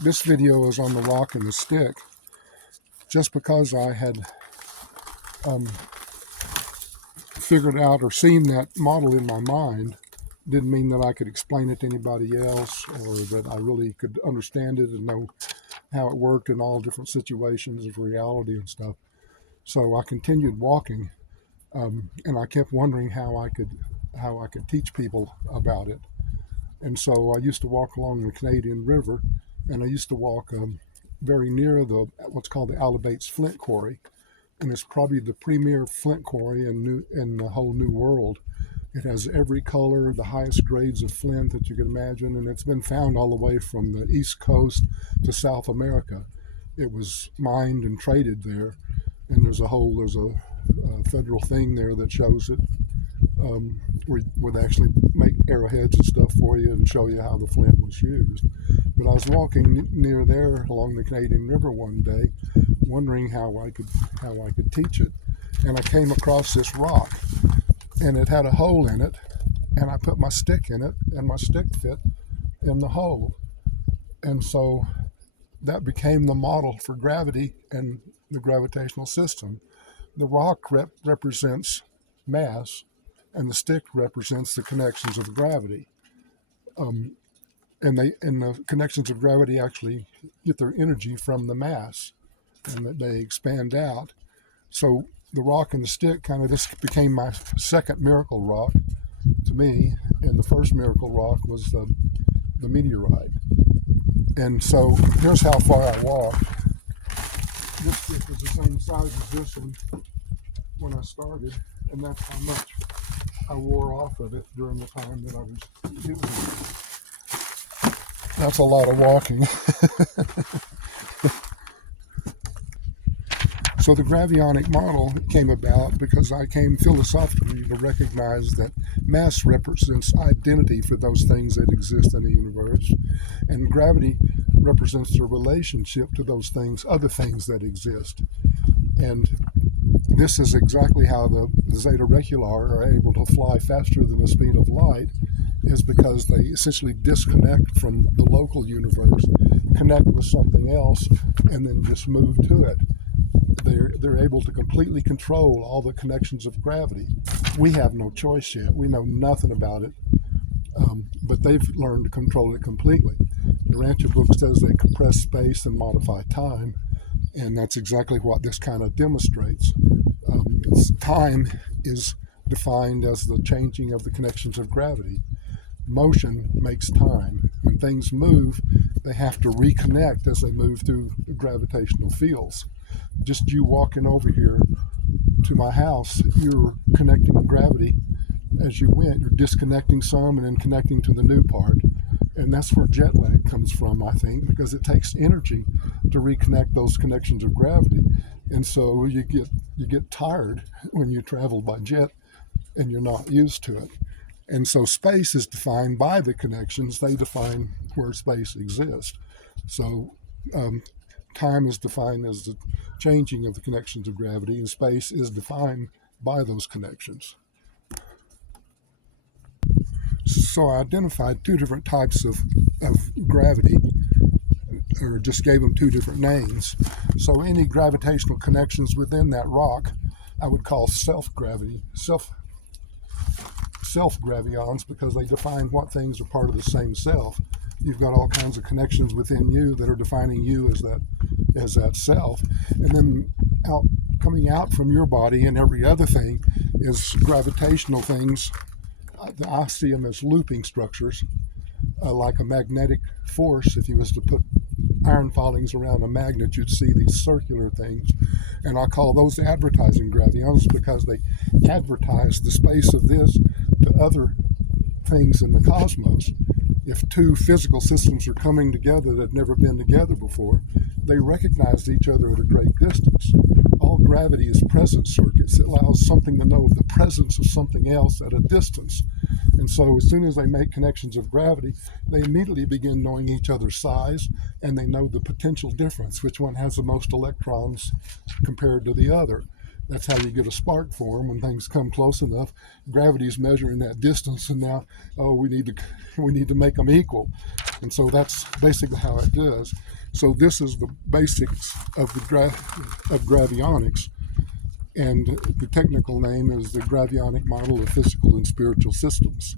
This video is on the rock and the stick. Just because I had figured out or seen that model in my mind didn't mean that I could explain it to anybody else, or that I really could understand it and know how it worked in all different situations of reality and stuff. So I continued walking, and I kept wondering how I could teach people about it. And so I used to walk along the Canadian River, and I used to walk very near what's called the Alabates Flint Quarry, and it's probably the premier flint quarry in the whole New World. It has every color, the highest grades of flint that you can imagine, and it's been found all the way from the East Coast to South America. It was mined and traded there, and there's a federal thing there that shows it. Would actually make arrowheads and stuff for you and show you how the flint was used. But I was walking near there along the Canadian River one day, wondering how I could teach it, and I came across this rock, and it had a hole in it, and I put my stick in it, and my stick fit in the hole, and so that became the model for gravity and the gravitational system. The rock represents mass, and the stick represents the connections of gravity. And the connections of gravity actually get their energy from the mass, and that they expand out. So the rock and the stick this became my second miracle rock to me, and the first miracle rock was the meteorite. And so here's how far I walked. This stick was the same size as this one when I started, and that's how much I wore off of it during the time that I was doing it. That's a lot of walking. So the gravionic model came about because I came philosophically to recognize that mass represents identity for those things that exist in the universe, and gravity represents the relationship to those things, other things that exist. And this is exactly how the Zeta Reticuli are able to fly faster than the speed of light, is because they essentially disconnect from the local universe, connect with something else, and then just move to it. They're able to completely control all the connections of gravity. We have no choice yet. We know nothing about it, but they've learned to control it completely. Urantia book says they compress space and modify time, and that's exactly what this kind of demonstrates. Time is defined as the changing of the connections of gravity. Motion makes time. When things move, they have to reconnect as they move through gravitational fields. Just you walking over here to my house, you're connecting gravity as you went. You're disconnecting some and then connecting to the new part. And that's where jet lag comes from, I think, because it takes energy to reconnect those connections of gravity. And so you get tired when you travel by jet and you're not used to it. And so space is defined by the connections. They define where space exists. So time is defined as the changing of the connections of gravity, and space is defined by those connections. So I identified two different types of gravity, or just gave them two different names. So any gravitational connections within that rock, I would call self-gravions, because they define what things are part of the same self. You've got all kinds of connections within you that are defining you as that self. And then coming out from your body and every other thing is gravitational things. I see them as looping structures, like a magnetic force. If you was to put iron filings around a magnet, you'd see these circular things. And I call those advertising gravions because they advertise the space of this to other things in the cosmos. If two physical systems are coming together that have never been together before, they recognize each other at a great distance. All gravity is presence circuits. It allows something to know the presence of something else at a distance. And so as soon as they make connections of gravity, they immediately begin knowing each other's size, and they know the potential difference, which one has the most electrons compared to the other. That's how you get a spark for them when things come close enough. Gravity's measuring that distance, and now, we need to make them equal, and so that's basically how it does. So this is the basics of of gravionics, and the technical name is the gravionic model of physical and spiritual systems.